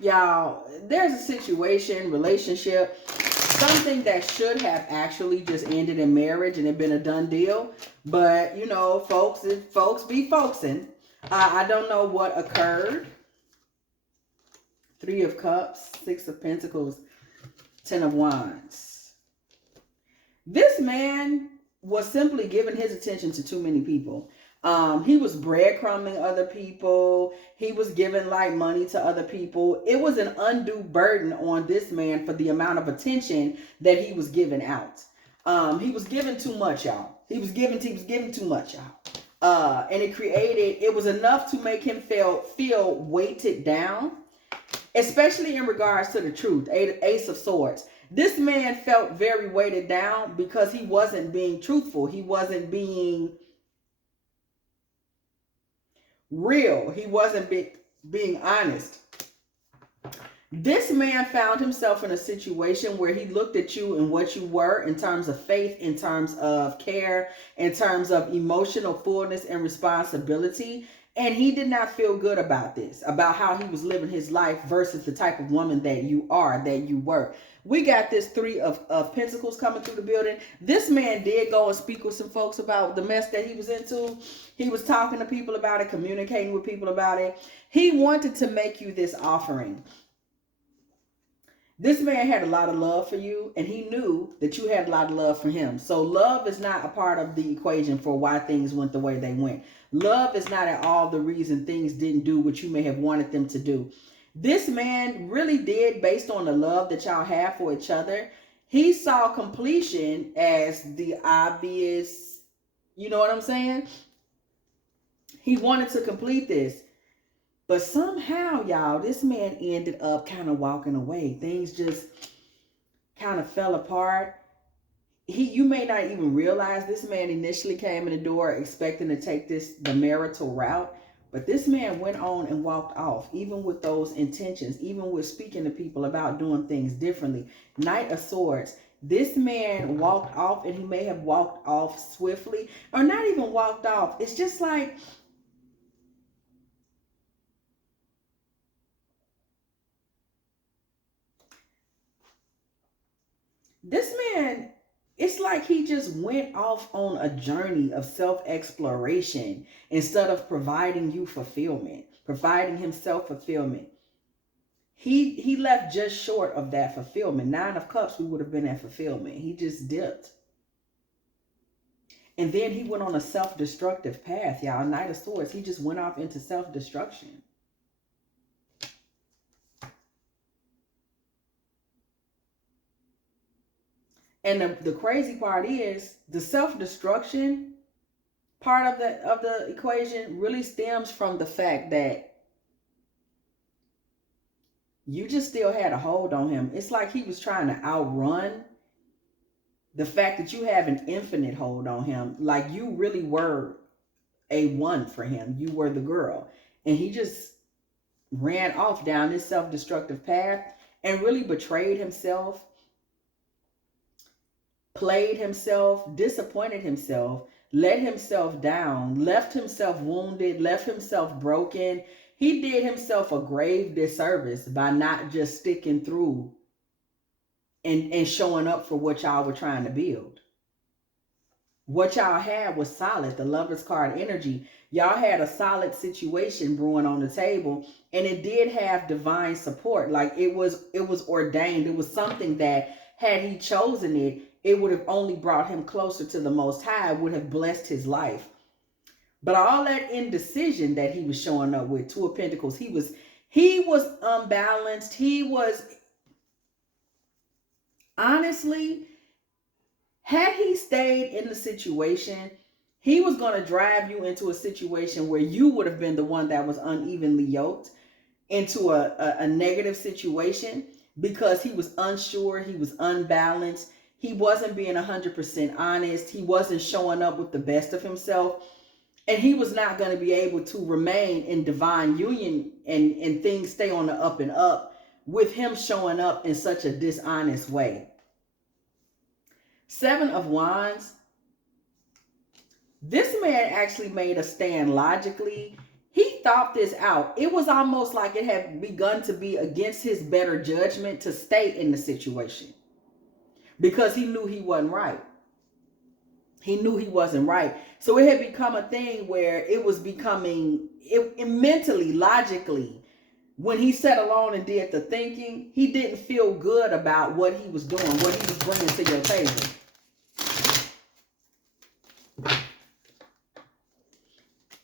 Y'all, there's a situation, relationship, something that should have actually just ended in marriage and it been a done deal. But, you know, folks be folksing. I don't know what occurred. Three of Cups, Six of Pentacles, Ten of Wands. This man was simply giving his attention to too many people. He was breadcrumbing other people. He was giving like money to other people. It was an undue burden on this man for the amount of attention that he was giving out. He was giving too much, y'all. He was giving too much, y'all. And it was enough to make him feel weighted down, especially in regards to the truth. Ace of Swords. This man felt very weighted down because he wasn't being truthful. He wasn't being real. He wasn't being honest. This man found himself in a situation where he looked at you and what you were in terms of faith, in terms of care, in terms of emotional fullness and responsibility. And he did not feel good about this, about how he was living his life versus the type of woman that you are, that you were. We got this Three of Pentacles coming through the building. This man did go and speak with some folks about the mess that he was into. He was talking to people about it, communicating with people about it. He wanted to make you this offering. This man had a lot of love for you, and he knew that you had a lot of love for him. So love is not a part of the equation for why things went the way they went. Love is not at all the reason things didn't do what you may have wanted them to do. This man really did, based on the love that y'all have for each other, he saw completion as the obvious, you know what I'm saying? He wanted to complete this. But somehow, y'all, this man ended up kind of walking away. Things just kind of fell apart. You may not even realize this man initially came in the door expecting to take the marital route. But this man went on and walked off, even with those intentions, even with speaking to people about doing things differently. Knight of Swords. This man walked off, and he may have walked off swiftly, or not even walked off. It's just like, this man, it's like he just went off on a journey of self-exploration instead of providing you fulfillment, providing himself fulfillment. He left just short of that fulfillment. Nine of Cups, we would have been at fulfillment. He just dipped. And then he went on a self-destructive path, y'all. Knight of Swords, he just went off into self-destruction. And the crazy part is the self-destruction part of the equation really stems from the fact that you just still had a hold on him. It's like he was trying to outrun the fact that you have an infinite hold on him. Like you really were a one for him. You were the girl. And he just ran off down this self-destructive path and really betrayed himself, played himself, disappointed himself, let himself down, left himself wounded, left himself broken. He did himself a grave disservice by not just sticking through and showing up for what y'all were trying to build. What y'all had was solid. The Lover's card energy. Y'all had a solid situation brewing on the table, and it did have divine support. Like it was ordained. It was something that had he chosen it, it would have only brought him closer to the Most High, would have blessed his life. But all that indecision that he was showing up with, Two of Pentacles, he was unbalanced. He was, honestly, had he stayed in the situation, he was going to drive you into a situation where you would have been the one that was unevenly yoked into a negative situation because he was unsure, he was unbalanced. He wasn't being 100% honest. He wasn't showing up with the best of himself. And he was not going to be able to remain in divine union and things stay on the up and up with him showing up in such a dishonest way. Seven of Wands. This man actually made a stand logically. He thought this out. It was almost like it had begun to be against his better judgment to stay in the situation because he knew he wasn't right. He knew he wasn't right. So it had become a thing where it was becoming, it mentally, logically, when he sat alone and did the thinking, he didn't feel good about what he was doing, what he was bringing to your table.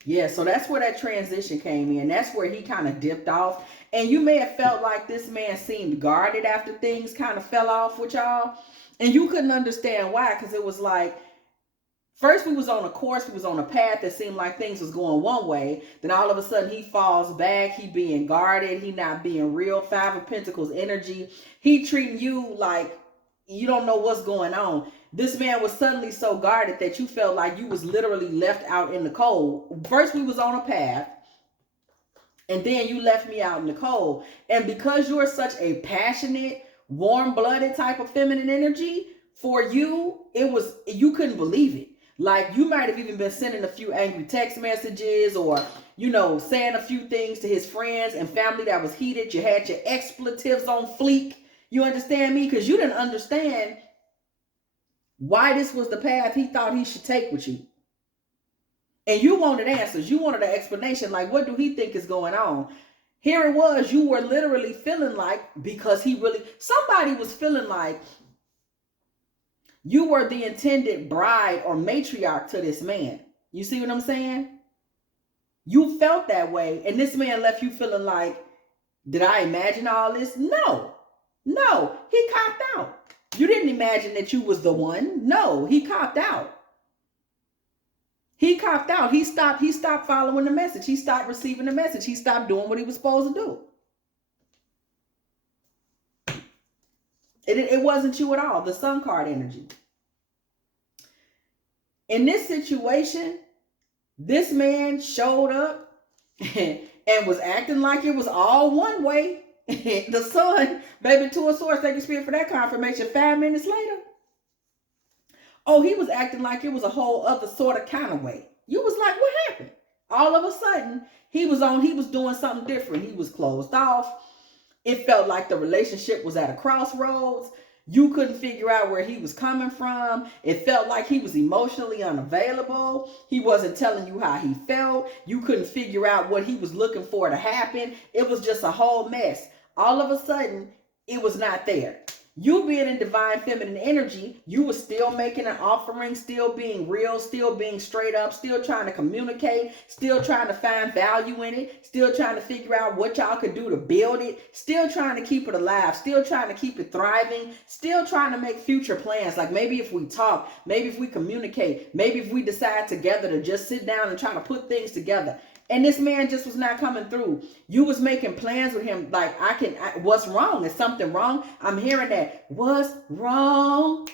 Yeah, so that's where that transition came in. That's where he kind of dipped off. And you may have felt like this man seemed guarded after things kind of fell off with y'all. And you couldn't understand why, because it was like, first we was on a course, we was on a path that seemed like things was going one way. Then all of a sudden he falls back. He being guarded. He not being real. 5 of Pentacles energy. He treating you like you don't know what's going on. This man was suddenly so guarded that you felt like you was literally left out in the cold. First we was on a path, and then you left me out in the cold. And because you're such a passionate, warm-blooded type of feminine energy, for you, it was, you couldn't believe it. Like, you might have even been sending a few angry text messages or, you know, saying a few things to his friends and family that was heated. You had your expletives on fleek. You understand me? Because you didn't understand why this was the path he thought he should take with you. And you wanted answers. You wanted an explanation. Like, what do he think is going on? Here it was. You were literally feeling like, because he really, somebody was feeling like you were the intended bride or matriarch to this man. You see what I'm saying? You felt that way. And this man left you feeling like, did I imagine all this? No. No. He copped out. You didn't imagine that you was the one. No, he copped out. He copped out. He stopped following the message. He stopped receiving the message. He stopped doing what he was supposed to do. It wasn't you at all. The Sun card energy. In this situation, this man showed up and was acting like it was all one way. The Sun, baby, 2 of Swords, thank you, Spirit, for that confirmation. 5 minutes later, oh, he was acting like it was a whole other sort of kind of way. You was like, what happened? All of a sudden, he was doing something different. He was closed off. It felt like the relationship was at a crossroads. You couldn't figure out where he was coming from. It felt like he was emotionally unavailable. He wasn't telling you how he felt. You couldn't figure out what he was looking for to happen. It was just a whole mess. All of a sudden, it was not there. You being in divine feminine energy, you were still making an offering, still being real, still being straight up, still trying to communicate, still trying to find value in it, still trying to figure out what y'all could do to build it, still trying to keep it alive, still trying to keep it thriving, still trying to make future plans. Like maybe if we talk, maybe if we communicate, maybe if we decide together to just sit down and try to put things together. And this man just was not coming through. You was making plans with him like, what's wrong? Is something wrong? I'm hearing that. What's wrong?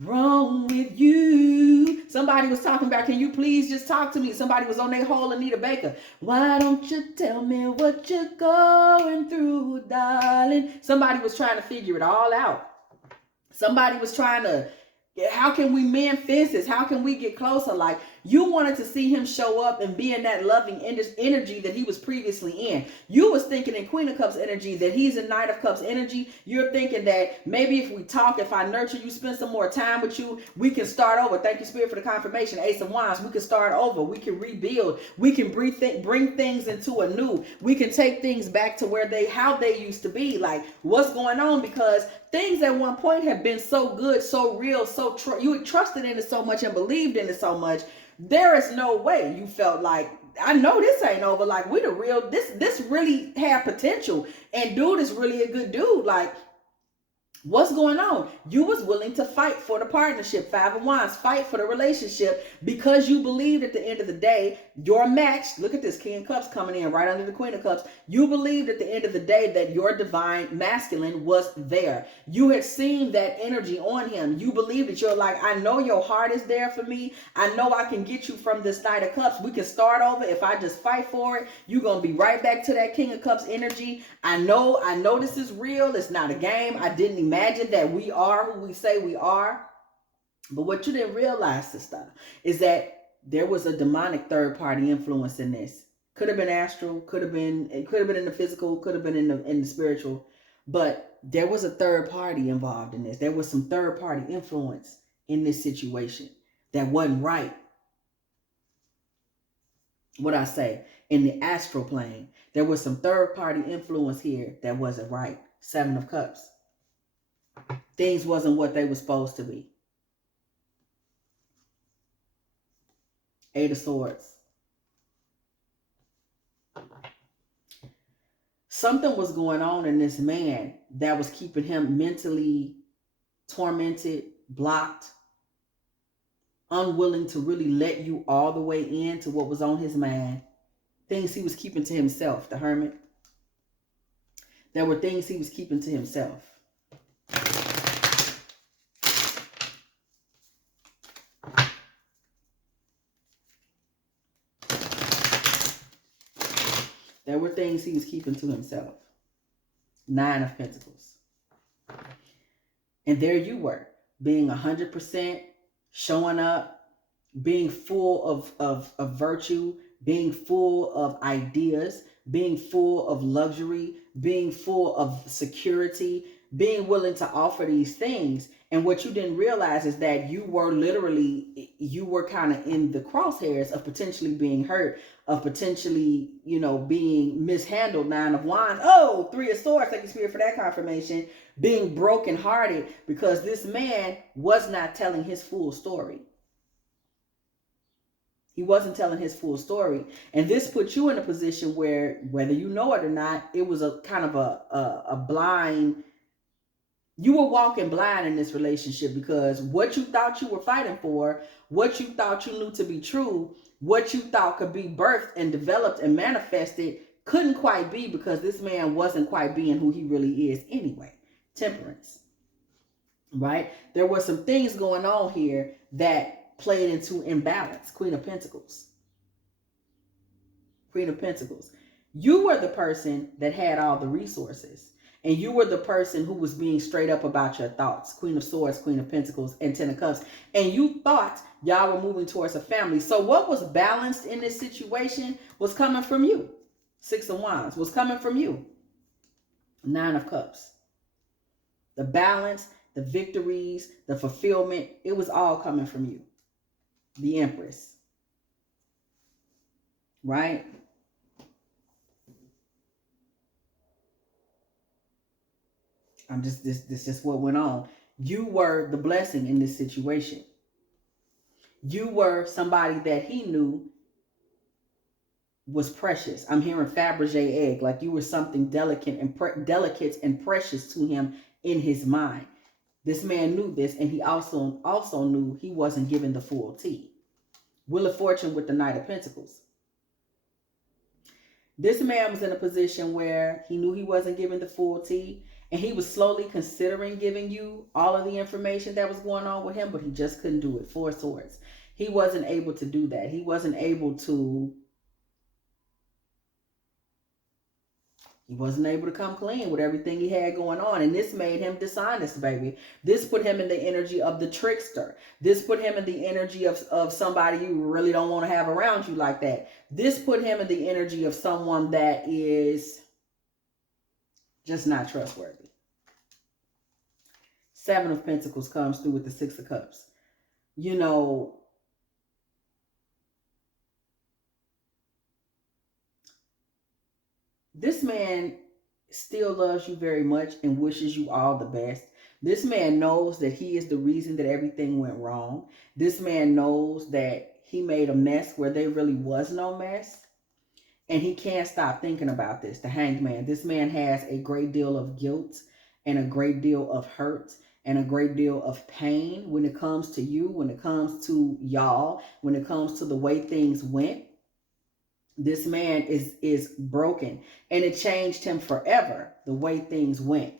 Wrong with you? Somebody was talking about, can you please just talk to me? Somebody was on their whole Anita Baker. Why don't you tell me what you're going through, darling? Somebody was trying to figure it all out. Somebody was trying to, how can we mend fences? How can we get closer? Like, you wanted to see him show up and be in that loving energy that he was previously in. You was thinking in Queen of Cups energy that he's in Knight of Cups energy. You're thinking that maybe if we talk, if I nurture you, spend some more time with you, we can start over. Thank you, Spirit, for the confirmation. Ace of Wands, we can start over. We can rebuild. We can bring things into a new. We can take things back to how they used to be. Like, what's going on? Because things at one point have been so good, so real, you had trusted in it so much and believed in it so much. There is no way you felt like, I know this ain't over. Like, we the real, this really had potential. And dude is really a good dude. Like, what's going on? You was willing to fight for the partnership. 5 of Wands, fight for the relationship because you believed at the end of the day, your match, look at this, King of Cups coming in right under the Queen of Cups. You believed at the end of the day that your divine masculine was there. You had seen that energy on him. You believed that you're like, I know your heart is there for me. I know I can get you from this Knight of Cups. We can start over. If I just fight for it, you're going to be right back to that King of Cups energy. I know this is real. It's not a game. I didn't imagine that we are who we say we are. But what you didn't realize, sister, is that there was a demonic third party influence in this. Could have been astral, it could have been in the physical, could have been in the spiritual. But there was a third party involved in this. There was some third party influence in this situation that wasn't right. What I say, in the astral plane, there was some third party influence here that wasn't right. 7 of Cups. Things wasn't what they were supposed to be. 8 of Swords. Something was going on in this man that was keeping him mentally tormented, blocked, unwilling to really let you all the way into what was on his mind. Things he was keeping to himself, the Hermit. There were things he was keeping to himself. There were things he was keeping to himself. 9 of Pentacles. And there you were, being 100%, showing up, being full of virtue, being full of ideas, being full of luxury, being full of security, being willing to offer these things. And what you didn't realize is that you were kind of in the crosshairs of potentially being hurt, of potentially, being mishandled. 9 of Wands. Oh, 3 of Swords. Thank you, Spirit, for that confirmation. Being brokenhearted because this man was not telling his full story. He wasn't telling his full story. And this put you in a position where, whether you know it or not, it was a kind of a blind. You were walking blind in this relationship because what you thought you were fighting for, what you thought you knew to be true, what you thought could be birthed and developed and manifested couldn't quite be, because this man wasn't quite being who he really is anyway. Temperance. Right? There were some things going on here that played into imbalance. Queen of Pentacles. Queen of Pentacles. You were the person that had all the resources. And you were the person who was being straight up about your thoughts. Queen of Swords, Queen of Pentacles, and 10 of Cups. And you thought y'all were moving towards a family. So what was balanced in this situation was coming from you. 6 of Wands was coming from you. 9 of Cups. The balance, the victories, the fulfillment, it was all coming from you. The Empress. Right? This is just what went on. You were the blessing in this situation. You were somebody that he knew was precious. I'm hearing Fabergé egg, like you were something delicate and precious to him in his mind. This man knew this, and he also knew he wasn't given the full tea. Wheel of Fortune with the Knight of Pentacles. This man was in a position where he knew he wasn't given the full tea, and he was slowly considering giving you all of the information that was going on with him, but he just couldn't do it. 4 Swords. He wasn't able to do that. He wasn't able to come clean with everything he had going on. And this made him dishonest, baby. This put him in the energy of the trickster. This put him in the energy of somebody you really don't want to have around you like that. This put him in the energy of someone that is just not trustworthy. 7 of Pentacles comes through with the 6 of Cups. This man still loves you very much and wishes you all the best. This man knows that he is the reason that everything went wrong. This man knows that he made a mess where there really was no mess. And he can't stop thinking about this. The Hanged Man. This man has a great deal of guilt and a great deal of hurt and a great deal of pain when it comes to you, when it comes to y'all, when it comes to the way things went. This man is broken, and it changed him forever, the way things went.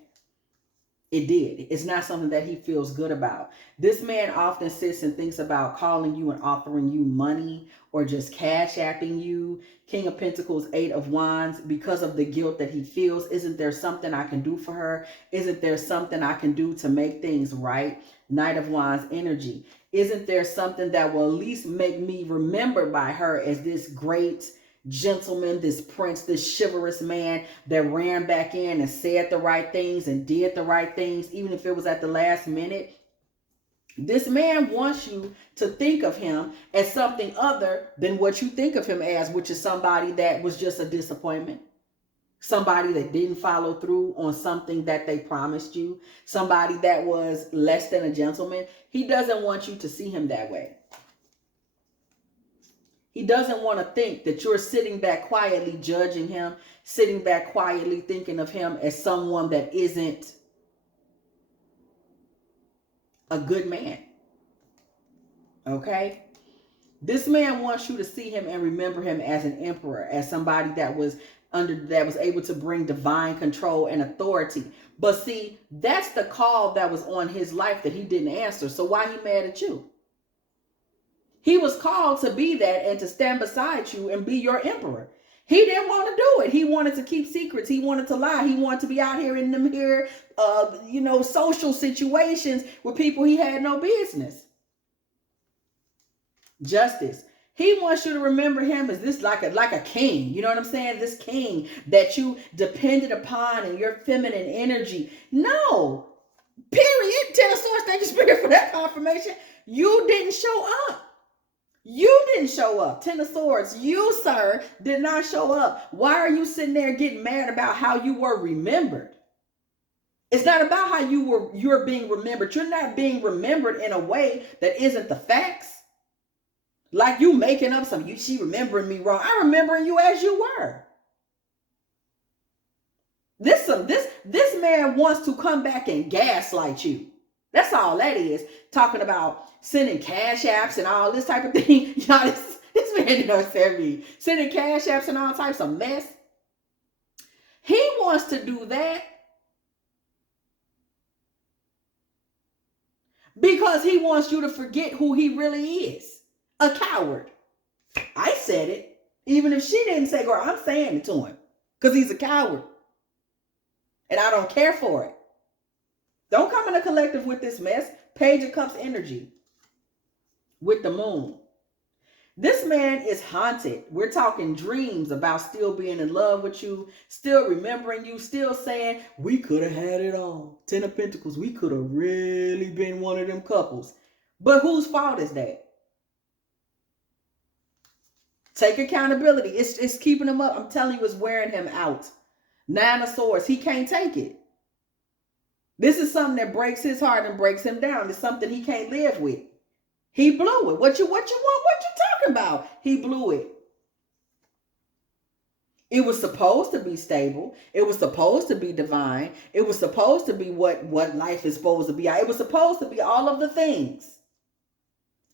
It did. It's not something that he feels good about. This man often sits and thinks about calling you and offering you money or just cash apping you. King of Pentacles, 8 of Wands, because of the guilt that he feels. Isn't there something I can do for her? Isn't there something I can do to make things right? Knight of Wands energy. Isn't there something that will at least make me remembered by her as this great gentleman, this prince, this chivalrous man that ran back in and said the right things and did the right things, even if it was at the last minute. This man wants you to think of him as something other than what you think of him as, which is somebody that was just a disappointment, somebody that didn't follow through on something that they promised you, somebody that was less than a gentleman. He doesn't want you to see him that way. He doesn't want to think that you're sitting back quietly judging him, sitting back quietly thinking of him as someone that isn't a good man. Okay? This man wants you to see him and remember him as an emperor, as somebody that was able to bring divine control and authority. But see, that's the call that was on his life that he didn't answer. So why he mad at you? He was called to be that and to stand beside you and be your emperor. He didn't want to do it. He wanted to keep secrets. He wanted to lie. He wanted to be out here in them here, social situations with people he had no business. Justice. He wants you to remember him as this like a king. You know what I'm saying? This king that you depended upon in your feminine energy. No. Period. Ten of Swords. Thank you, Spirit, for that confirmation. You didn't show up. You didn't show up. Ten of Swords. You, sir, did not show up. Why are you sitting there getting mad about how you were remembered? It's not about how you're being remembered. You're not being remembered in a way that isn't the facts. Like you making up something. She remembering me wrong. I'm remembering you as you were. This man wants to come back and gaslight you. That's all that is. Talking about sending cash apps and all this type of thing. Y'all, this man does me. Sending cash apps and all types of mess. He wants to do that because he wants you to forget who he really is. A coward. I said it. Even if she didn't say, girl, I'm saying it to him. Because he's a coward. And I don't care for it. Don't come in a collective with this mess. Page of Cups energy. With the moon. This man is haunted. We're talking dreams about still being in love with you. Still remembering you. Still saying, we could have had it all. Ten of Pentacles. We could have really been one of them couples. But whose fault is that? Take accountability. It's keeping him up. I'm telling you, it's wearing him out. Nine of Swords. He can't take it. This is something that breaks his heart and breaks him down. It's something he can't live with. He blew it. What you want? What you talking about? He blew it. It was supposed to be stable. It was supposed to be divine. It was supposed to be what life is supposed to be. It was supposed to be all of the things.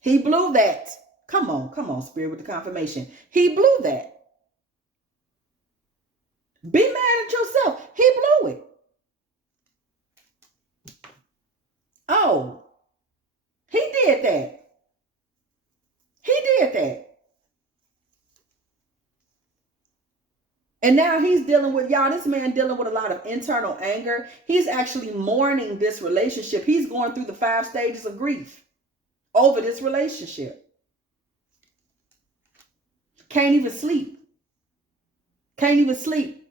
He blew that. Come on, Spirit, with the confirmation. He blew that. Be mad at yourself. He blew it. Oh, he did that. He did that. And now he's dealing with, y'all, this man dealing with a lot of internal anger. He's actually mourning this relationship. He's going through the 5 stages of grief over this relationship. Can't even sleep. Can't even sleep.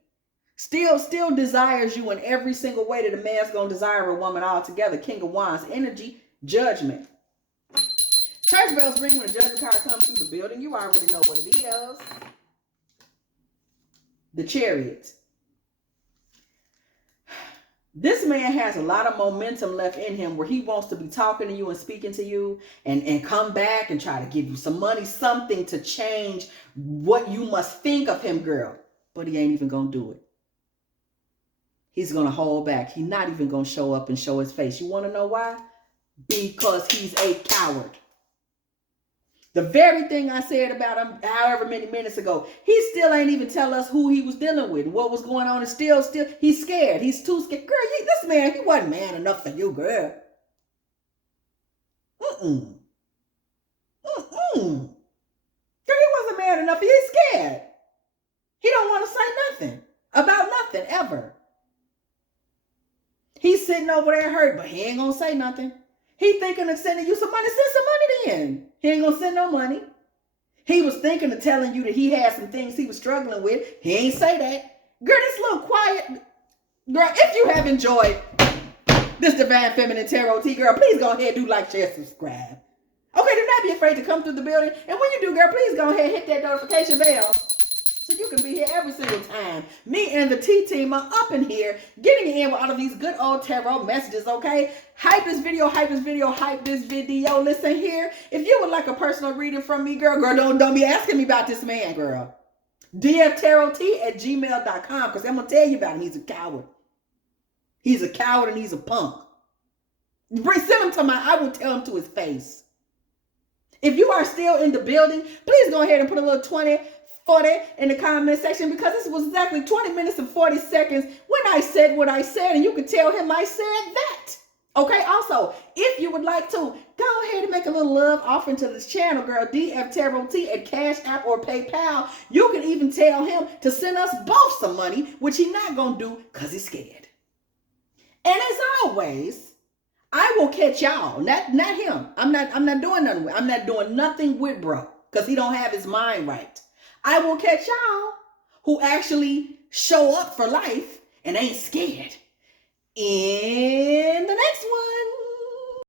Still desires you in every single way that a man's going to desire a woman altogether. King of Wands energy, judgment. Church bells ring when the judgment card comes through the building. You already know what it is. The Chariot. This man has a lot of momentum left in him where he wants to be talking to you and speaking to you and come back and try to give you some money, something to change what you must think of him, girl. But he ain't even going to do it. He's going to hold back. He's not even going to show up and show his face. You want to know why? Because he's a coward. The very thing I said about him however many minutes ago, he still ain't even tell us who he was dealing with, what was going on, and still, he's scared. He's too scared. Girl, this man, he wasn't man enough for you, girl. Girl, he wasn't man enough. He's scared. He don't want to say nothing about nothing, ever. He's sitting over there hurt, but he ain't going to say nothing. He thinking of sending you some money. Send some money then. He ain't going to send no money. He was thinking of telling you that he had some things he was struggling with. He ain't say that. Girl, this little quiet. Girl, if you have enjoyed this Divine Feminine Tarot Tea, girl, please go ahead and do like, share, subscribe. Okay, do not be afraid to come through the building. And when you do, girl, please go ahead and hit that notification bell so you can be here every single time. Me and the T team are up in here getting in with all of these good old tarot messages, okay? Hype this video, hype this video, hype this video. Listen here. If you would like a personal reading from me, girl, don't be asking me about this man, girl. dftarottea@gmail.com, because I'm going to tell you about him. He's a coward. He's a coward and he's a punk. Send him to I will tell him to his face. If you are still in the building, please go ahead and put a little 20, 40 in the comment section, because this was exactly 20 minutes and 40 seconds when I said what I said, and you could tell him I said that. Okay, also, if you would like to, go ahead and make a little love offering to this channel, girl, dftarottea at Cash App or PayPal. You can even tell him to send us both some money, which he's not going to do because he's scared. And as always, I will catch y'all, not him. I'm not doing nothing with, I'm not doing nothing with bro, because he don't have his mind right. I will catch y'all who actually show up for life and ain't scared in the next one.